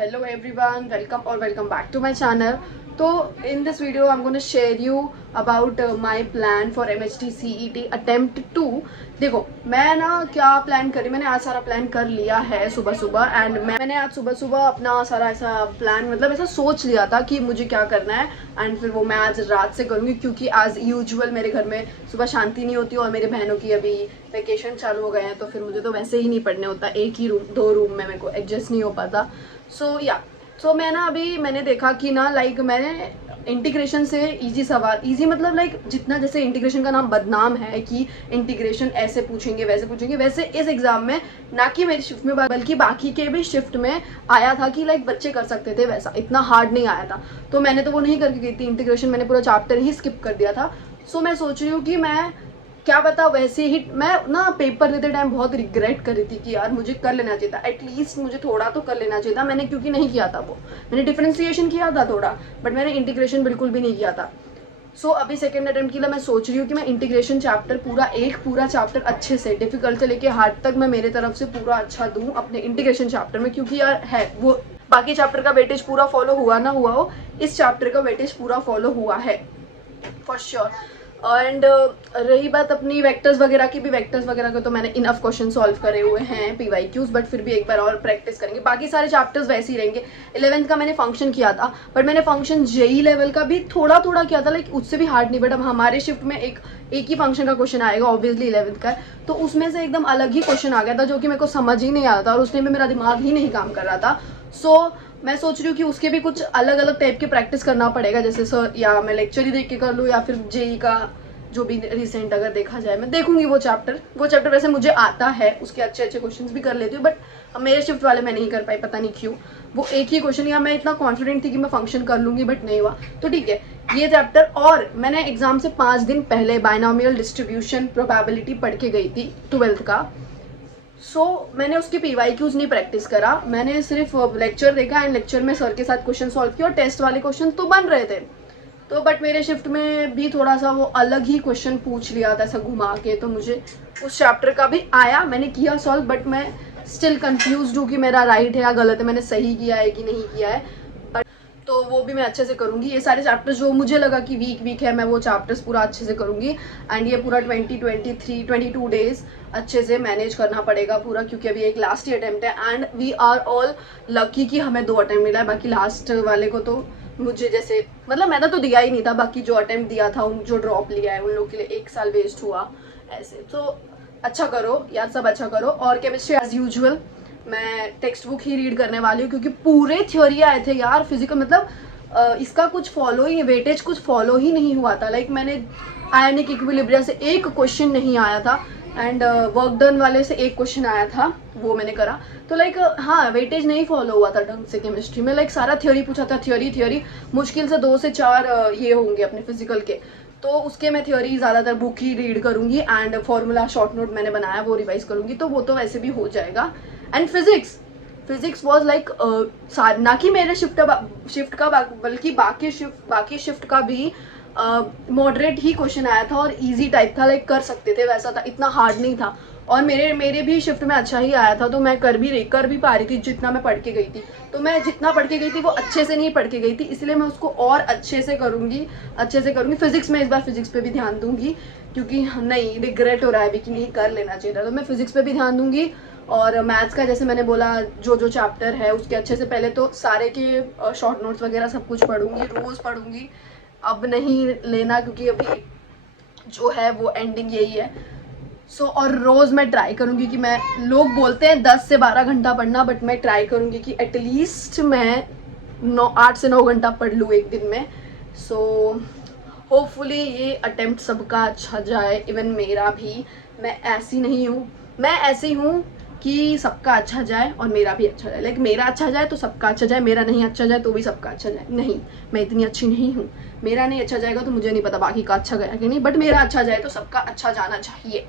hello everyone, welcome back to my channel. तो in this video I'm going to share you about my plan for MHT CET attempt 2. देखो मैं ना क्या plan करी, मैंने आज सारा प्लान कर लिया है सुबह सुबह एंड मैंने आज सुबह सुबह अपना सारा ऐसा प्लान मतलब ऐसा सोच लिया था कि मुझे क्या करना है एंड फिर वो मैं आज रात से करूँगी क्योंकि आज यूजुअल मेरे घर में सुबह शांति नहीं होती और मेरे बहनों की अभी वेकेशन चालू हो गए हैं तो फिर मुझे तो वैसे ही नहीं पढ़ने होता, एक ही रूम दो रूम में मेरे को एडजस्ट नहीं हो पाता. सो मैं ना अभी मैंने देखा कि ना मैंने इंटीग्रेशन से इजी सवाल, इजी मतलब जितना जैसे इंटीग्रेशन का नाम बदनाम है कि इंटीग्रेशन ऐसे पूछेंगे वैसे पूछेंगे, वैसे इस एग्जाम में ना कि मेरी शिफ्ट में बल्कि बाकी के भी शिफ्ट में आया था कि बच्चे कर सकते थे, वैसा इतना हार्ड नहीं आया था. तो मैंने तो वो नहीं करके गई थी इंटीग्रेशन, मैंने पूरा चैप्टर ही स्किप कर दिया था. सो मैं सोच रही हूँ कि मैं क्या पता वैसे ही मैं ना पेपर देते टाइम बहुत रिग्रेट कर रही थी कि यार मुझे कर लेना चाहिए था, एटलीस्ट मुझे थोड़ा तो कर लेना चाहिए था. मैंने क्योंकि नहीं किया था, वो मैंने डिफरेंशिएशन किया था थोड़ा बट मैंने इंटीग्रेशन बिल्कुल भी नहीं किया था. सो अभी सेकेंड अटेम्प्ट के लिए मैं सोच रही हूँ कि मैं इंटीग्रेशन चैप्टर पूरा चैप्टर अच्छे से डिफिकल्ट से लेके हार्ड तक मैं मेरे तरफ से पूरा अच्छा दूँ अपने इंटीग्रेशन चैप्टर में, क्योंकि यार है वो बाकी चैप्टर का वेटेज पूरा फॉलो हुआ ना हुआ हो, इस चैप्टर का वेटेज पूरा फॉलो हुआ है फॉर श्योर. एंड रही बात अपनी वेक्टर्स वगैरह की, भी वेक्टर्स वगैरह को तो मैंने इनफ क्वेश्चन सॉल्व करे हुए हैं PYQs, बट फिर भी एक बार और प्रैक्टिस करेंगे. बाकी सारे चैप्टर्स वैसे ही रहेंगे. 11th का मैंने फंक्शन किया था बट मैंने फंक्शन JEE लेवल का भी थोड़ा थोड़ा किया था, उससे भी हार्ड नहीं. बट अब हमारे शिफ्ट में एक ही फंक्शन का क्वेश्चन आएगा, ऑब्वियसली 11th का, तो उसमें से एकदम अलग ही क्वेश्चन आ गया था जो कि मेरे को समझ ही नहीं आ रहा था और उसमें भी मेरा दिमाग ही नहीं काम कर रहा था. सो मैं सोच रही हूँ कि उसके भी कुछ अलग अलग टाइप के प्रैक्टिस करना पड़ेगा, जैसे सर या मैं लेक्चर ही देख के कर लूँ या फिर JEE का जो भी रिसेंट अगर देखा जाए मैं देखूंगी वो चैप्टर वैसे मुझे आता है, उसके अच्छे क्वेश्चंस भी कर लेती हूँ बट मेरे शिफ्ट वाले मैं नहीं कर पाई, पता नहीं क्यों. वो एक ही क्वेश्चन, या मैं इतना कॉन्फिडेंट थी कि मैं फंक्शन कर लूंगी बट नहीं हुआ. तो ठीक है ये चैप्टर. और मैंने एग्जाम से 5 दिन पहले बायनॉमियल डिस्ट्रीब्यूशन प्रोबेबिलिटी पढ़ के गई थी 12th का. मैंने उसके PYQs नहीं प्रैक्टिस करा, मैंने सिर्फ लेक्चर देखा एंड लेक्चर में सर के साथ क्वेश्चन सॉल्व किया और टेस्ट वाले क्वेश्चन तो बन रहे थे. तो बट मेरे शिफ्ट में भी थोड़ा सा वो अलग ही क्वेश्चन पूछ लिया था ऐसा घुमा के, तो मुझे उस चैप्टर का भी आया, मैंने किया सॉल्व बट मैं स्टिल कंफ्यूज्ड हूँ कि मेरा राइट है या गलत है, मैंने सही किया है कि नहीं किया है. तो वो भी मैं अच्छे से करूँगी. ये सारे चैप्टर्स जो मुझे लगा कि वीक है, मैं वो चैप्टर्स पूरा अच्छे से करूँगी. एंड ये पूरा 22 डेज अच्छे से मैनेज करना पड़ेगा पूरा, क्योंकि अभी एक लास्ट ही अटैम्प्ट है and we are all lucky कि हमें 2 अटैम्प्ट मिला है. बाकी लास्ट वाले को तो मुझे जैसे मतलब मैंने तो दिया ही नहीं था, बाकी जो अटैम्प्ट दिया था उन जो ड्रॉप लिया है उन लोग के लिए 1 साल वेस्ट हुआ ऐसे. तो अच्छा करो यार, सब अच्छा करो. और केमिस्ट्री एज यूजुअल मैं टेक्स्ट बुक ही रीड करने वाली हूँ क्योंकि पूरे थ्योरी आए थे यार. फिजिकल मतलब इसका कुछ फॉलो ही वेटेज कुछ फॉलो ही नहीं हुआ था. मैंने आयनिक इक्विलिब्रिया से एक क्वेश्चन नहीं आया था एंड वर्क डन वाले से एक क्वेश्चन आया था, वो मैंने करा. तो हाँ वेटेज नहीं फॉलो हुआ था ढंग से केमिस्ट्री में. सारा थ्योरी पूछा था, थ्योरी मुश्किल से 2 से 4 ये होंगे अपने फिजिकल के. तो उसके मैं थ्योरी ज़्यादातर बुक ही रीड करूँगी एंड फॉर्मूला शॉर्ट नोट मैंने बनाया वो रिवाइज करूँगी, तो वो तो वैसे भी हो जाएगा. एंड फिजिक्स वॉज ना कि मेरे शिफ्ट का बल्कि बाकी शिफ्ट का भी मॉडरेट ही क्वेश्चन आया था और इजी टाइप था, कर सकते थे वैसा था, इतना हार्ड नहीं था. और मेरे भी शिफ्ट में अच्छा ही आया था, तो मैं कर भी पा रही थी जितना मैं पढ़ के गई थी. तो मैं जितना पढ़ के गई थी वो अच्छे से नहीं पढ़ के गई थी, इसलिए मैं उसको और अच्छे से करूँगी. फिजिक्स में इस बार फिजिक्स पे भी ध्यान दूंगी क्योंकि नहीं रिग्रेट हो रहा है अभी कि नहीं कर लेना चाहिए था. तो मैं फिजिक्स पे भी ध्यान दूंगी. और मैथ्स का जैसे मैंने बोला जो चैप्टर है उसके अच्छे से पहले तो सारे के शॉर्ट नोट्स वगैरह सब कुछ पढ़ूंगी, रोज़ पढ़ूंगी. अब नहीं लेना क्योंकि अभी जो है वो एंडिंग यही है. और रोज़ मैं ट्राई करूँगी कि मैं, लोग बोलते हैं 10 से 12 घंटा पढ़ना, बट मैं ट्राई करूँगी कि एटलीस्ट मैं 8 से 9 घंटा पढ़ लूँ एक दिन में. होपफुली ये अटेम्प्ट सबका अच्छा जाए, इवन मेरा भी. मैं ऐसी हूँ कि सबका अच्छा जाए और मेरा भी अच्छा जाए. मेरा अच्छा जाए तो सबका अच्छा जाए, मेरा नहीं अच्छा जाए तो भी सबका अच्छा जाए. नहीं, मैं इतनी अच्छी नहीं हूँ. मेरा नहीं अच्छा जाएगा तो मुझे नहीं पता बाकी का अच्छा गया कि नहीं, बट मेरा अच्छा जाए तो सबका अच्छा जाना चाहिए.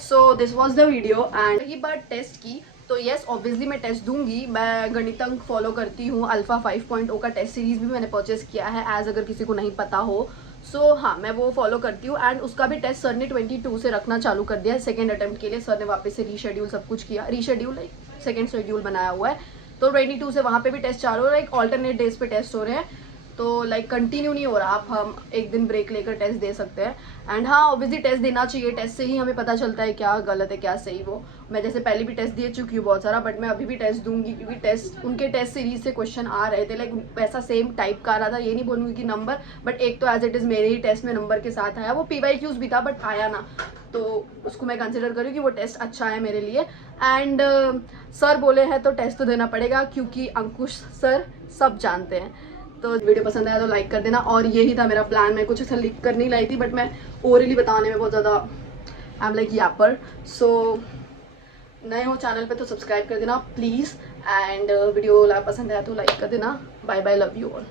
So this was the video. And रही बात टेस्ट की, तो येस ऑब्वियसली मैं टेस्ट दूंगी. मैं गणितंक फॉलो करती हूँ, अल्फा 5.0 का टेस्ट सीरीज भी मैंने परचेस किया है एज अगर किसी को नहीं पता हो. हाँ मैं वो फॉलो करती हूँ एंड उसका भी टेस्ट सर ने 22 से रखना चालू कर दिया है सेकेंड अटेम्प्ट के लिए. सर ने वापस से रीशेड्यूल सब कुछ किया, रीशेड्यूल सेकेंड शेड्यूल बनाया हुआ है. तो 22 से वहाँ पे भी टेस्ट चालू हो रहा है, एक ऑल्टरनेट डेज पे टेस्ट हो रहे हैं, तो लाइक कंटिन्यू नहीं हो रहा, आप हम एक दिन ब्रेक लेकर टेस्ट दे सकते हैं। एंड हाँ ऑब्वियसली टेस्ट देना चाहिए, टेस्ट से ही हमें पता चलता है क्या गलत है क्या सही। वो मैं जैसे पहले भी टेस्ट दे चुकी हूँ बहुत सारा, बट मैं अभी भी टेस्ट दूंगी क्योंकि टेस्ट उनके टेस्ट सीरीज से क्वेश्चन आ रहे थे, लाइक वैसा सेम टाइप का आ रहा था, ये नहीं बोलूँगी कि नंबर, बट एक तो एज इट इज़ मेरे ही टेस्ट में नंबर के साथ आया, वो PYQs भी था बट आया ना, तो उसको मैं कंसिडर करूँ कि वो टेस्ट अच्छा है मेरे लिए। एंड सर बोले हैं तो टेस्ट तो देना पड़ेगा क्योंकि अंकुश सर सब जानते हैं। तो वीडियो पसंद आया तो लाइक कर देना, और यही था मेरा प्लान। मैं कुछ ऐसा लिख कर नहीं लाई थी, बट मैं ओरली बताने में बहुत ज़्यादा आई एम लाइक यापर। सो नए हो चैनल पे तो सब्सक्राइब कर देना प्लीज़, एंड वीडियो पसंद आया तो लाइक कर देना। Bye bye, love you all.